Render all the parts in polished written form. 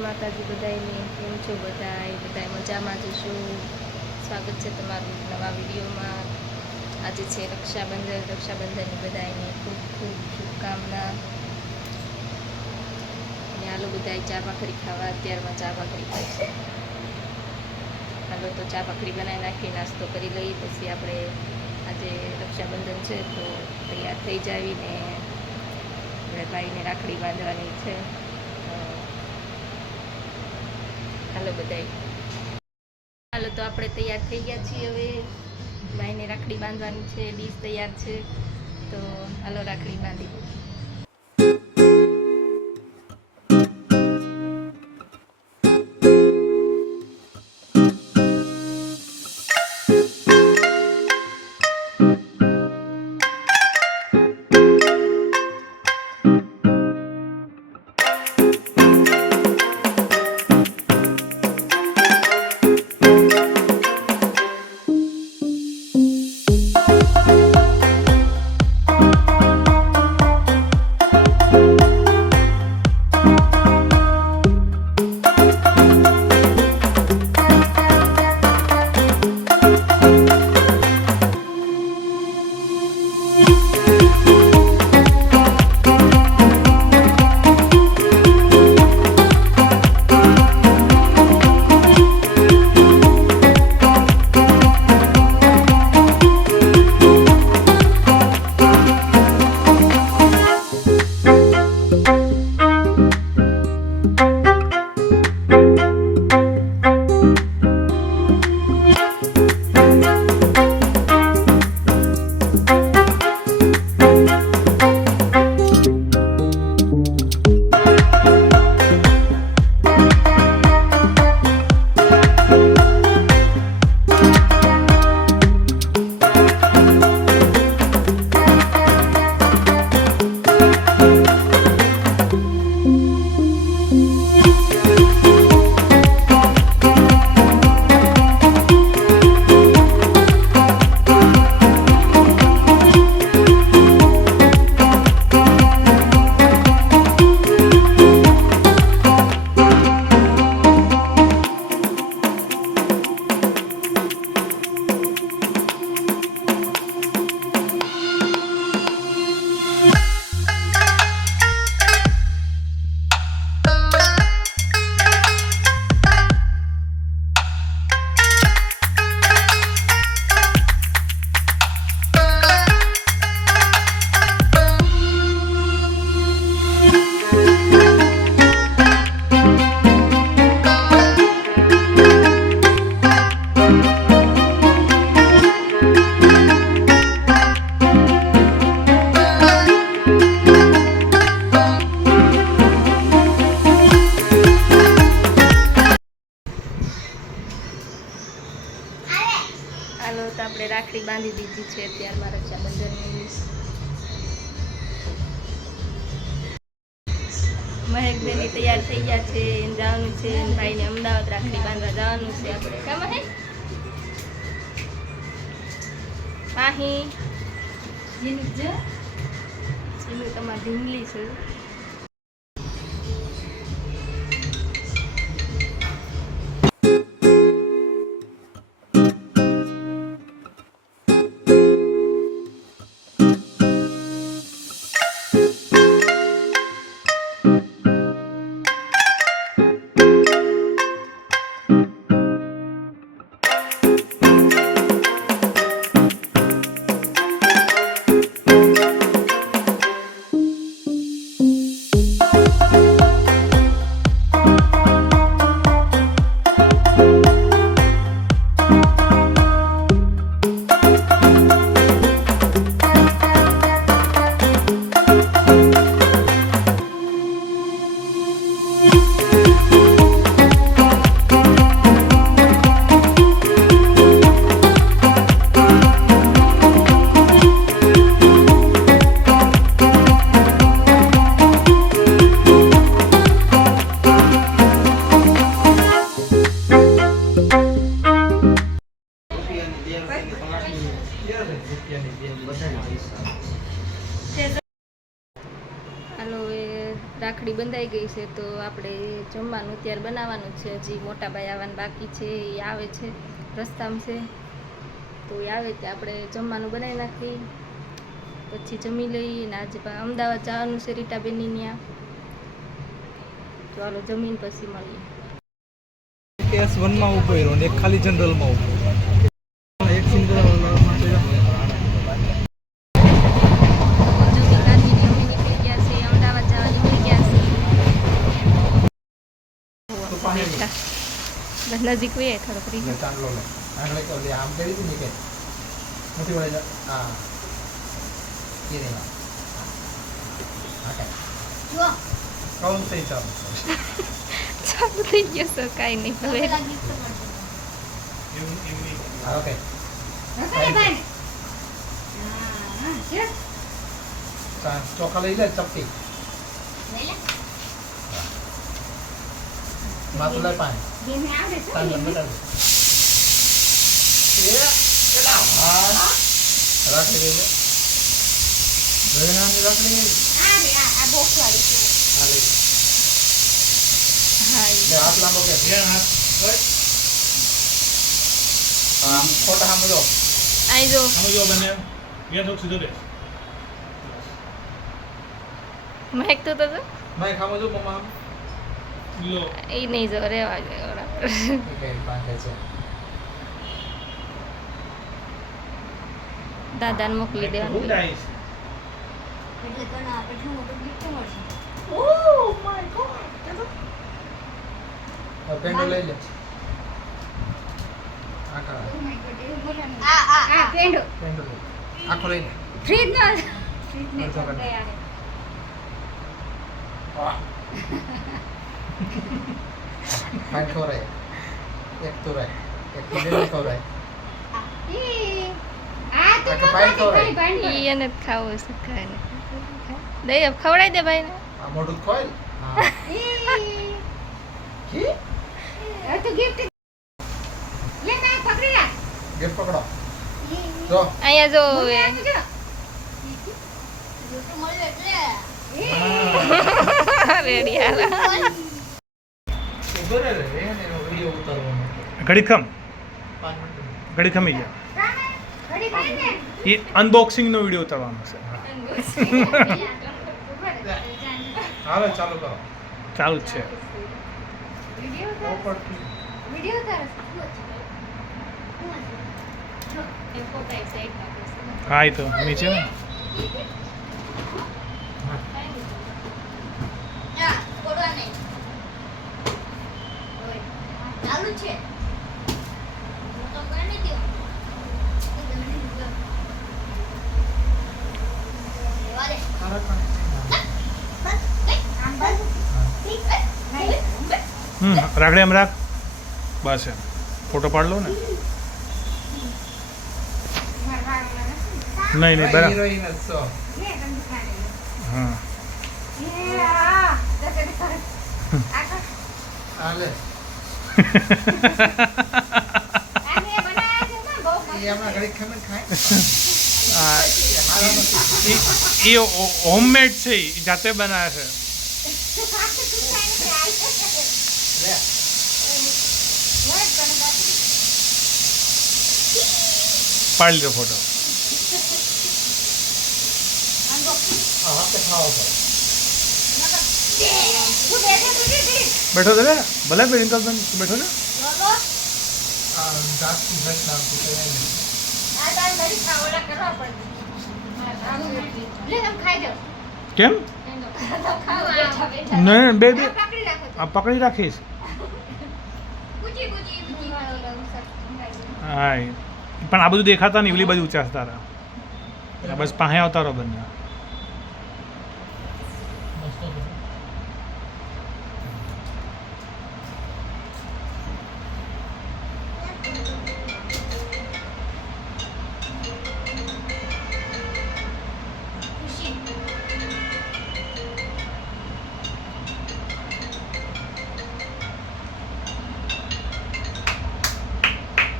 માતાજી બધાને. કેમ છો બધાય મજામાં જ છો? સ્વાગત છે તમારું નવા વિડીયોમાં. આજે છે રક્ષાબંધનની બધાને ખૂબ ખૂબ શુભકામના. અને હાલો બધાય ચા ભાખરી ખાવા. અત્યારમાં ચા ભાખરી ખાશે. હાલો તો ચા ભાખરી બનાવી નાખી, નાસ્તો કરી લઈએ, પછી આપણે આજે રક્ષાબંધન છે તો તૈયાર થઈ જાવીને ભાઈને રાખડી બાંધવાની છે. હાલો બધાય, હાલો તો આપણે તૈયાર થઈ ગયા છીએ. હવે ભાઈને રાખડી બાંધવાની છે, ડીશ તૈયાર છે, તો હાલો રાખડી બાંધી દો. હાલો તો આપણે રાખડી બાંધી દીધી છે. અત્યારમાં રક્ષાબંધનની મહેકબેની તૈયાર થઈ ગયા છે, જવાનું છે ભાઈને અમદાવાદ રાખડી બાંધવા જવાનું છે. આપણે કામ હે પાહી જીનું તમારે ઢીંગલી છે. હાલો એ રાખડી બંધાઈ ગઈ છે તો આપણે જમવાનું અત્યારે બનાવવાનું છે. હજી મોટા ભાઈ આવવાનું બાકી છે, એ આવે છે, રસ્તામાં છે, તો એ આવે ત્યાં આપણે જમવાનું બનાવી નાખી, પછી જમી લઈએ. ને આજે અમદાવાદ જવાનું છે રીટાબેનની ત્યાં, તો હાલો જમીન પછી મળીએ. S1 માં ઉભો રહ્યો ને એક ખાલી જનરલ માં ઉભો, એક સિંગલ નજીક હોય થોડો ફ્રી ચાંદલો લે આંગળે કે ઓલી આમ કરી દીધી કે મોટી વાળી આ કે નહીં હા કે જો કોણ થઈ ચાલુ ચાલુ થઈ ગયો તો કાંઈ નહીં હવે ઓકે ચોખા લઈ લે ચપટી માથું લે પાણી રાખડી હાથ લાંબો કે આમ ખોટા સાંભળો આઈ જો સમજો બને યા તો સીધો દે મહેક તો ભાઈ ખામો જો મમ્મા લો એ નહીં જો રેવા દે કે પાંખે છે દાદાને મોકલી ગુડ દેવાનું. નાઈસ એટલે તને આપણે શું મોટું ગિફ્ટ મળશે. પેન્ડો લઈ લે આખા આ પેંડો પેન્ડો લઈ આખો લઈ લે ફ્રીજ નો ફ્રીજ ને અડધો કરી. ખાઈ ખવરાય એક તો રાય એક કિલો ખવરાય આ તો આખા પાઈ ખવરાય. ઈ એને જ ખાવું છે કાંઈ નહીં દઈ ખવડાવી દે ભાઈને. આ મોઢું ખોલ હા કી આ તો ગિફ્ટ લે ના પકડી રાખ ગિફ્ટ પકડો જો અહીંયા જો હવે ગિફ્ટ મળ્યું એટલે રેડી હાલ ઉભો રહે એને વિડિયો ઉતારવાનો ઘડી ખમ 5 મિનિટ ઘડી ખમી ગયા ઘડી ખાઈ ને એ અનબોક્સિંગ નો વિડિયો ઉતારવાનો છે હાલો ચાલુ કરો ચાલુ જ છે વિડિયો ઓપર વિડિયો તાર હા એ તો નીચે ને ના કોડવા નહીં ચાલુ છે હું તો કરી નહીં દઉં વાલે ખારા ખાને આમ બસ ઠીક નહીં રાખડે એમ રાખ બસ એમ ફોટો પાડ લો ને નહીં નહીં બરાબર હીરોઈન જ છો હા હાલે એ હમણાં ઘડી ખમણ ખાય એ હોમમેડ છે એ જાતે બનાવે છે લે પાડી લીધો ફોટો આ હાથે ખાવા પડે બેઠો તો રે ભલે બેન તો બેન બેઠો ને આ જાતથી ભેટ નામ તો કઈ નહીં કેમ નહીં બે બે આ પકડી રાખીશ હા પણ આ બધું દેખાતા નહીં ઓલી બાજુ ઉચાસતા રહ્યા બસ પાસે આવતા રહો બંને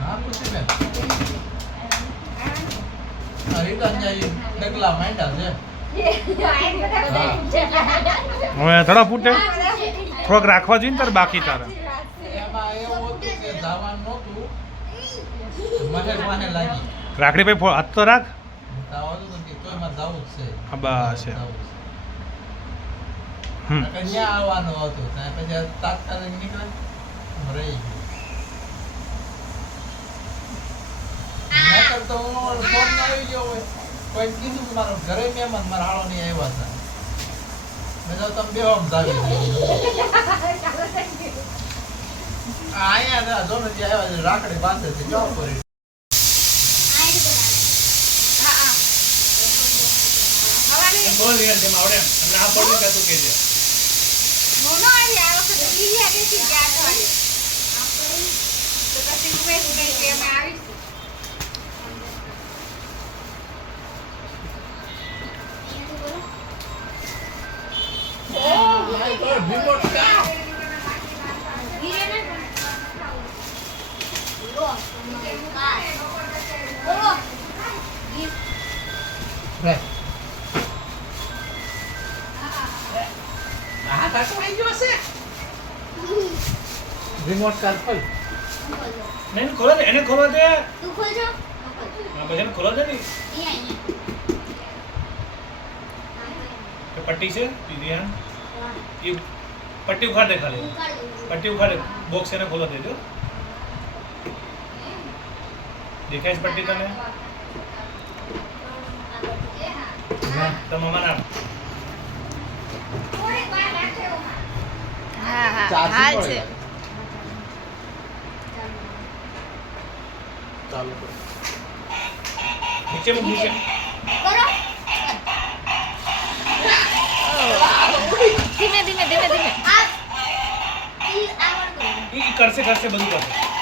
હા પૂછી લે અરે તો અંજાઈ ડગલા માંડ્યા છે હવે થોડા ફૂટે થોડોક રાખવા જોઈએ ને તારે બાકી તારે એમાં એવું હતું કે જવાનું નહોતું માહે લાગી રાખડી ભાઈ હાથ તો રાખ જવાનું હતું કે તોયમાં જવું જ છે હા, બસ એમ. જવું છે. હમ નકર ન્યા આવવાનું હતું ત્યાં પછી તાત્કાલિક નીકળે રહી ગયું નકર તો હું ફોન આવી ગયો હોય કોઈ કીધું કે મારા ઘરે મહેમાન મારા હાળો નહીં આવ્યા હતા મેં તો તમે બે આમ જાવી અહીંયા જો ને જે આવ્યા છે, રાખડી બાંધે છે જો કરી બોલ યાર જેમ આવડે એમ ના પડ્યું કે તું કહેજે રિમોટ કા રે આ કાકો આવી ગયો છે રિમોટ કાર પર નહીં ખોલો દે એને ખોલો દે તું ખોલજો હા પછી એને ખોલો દે ને એ પટ્ટી છે પીરિયાન એ પટ્ટી ઉખાડ દે ખાલી પટ્ટી ઉખાડે બોક્સ એને ખોલો દેજો દેખાય છે પટ્ટી તને તો મમ્મા નામ હા હા ચાર્જિંગ હાલ હોય. છે ચાલુ કર નીચે મૂક નીચે ધીમે ધીમે ધીમે ધીમે એ કરશે કરશે બધું કરશે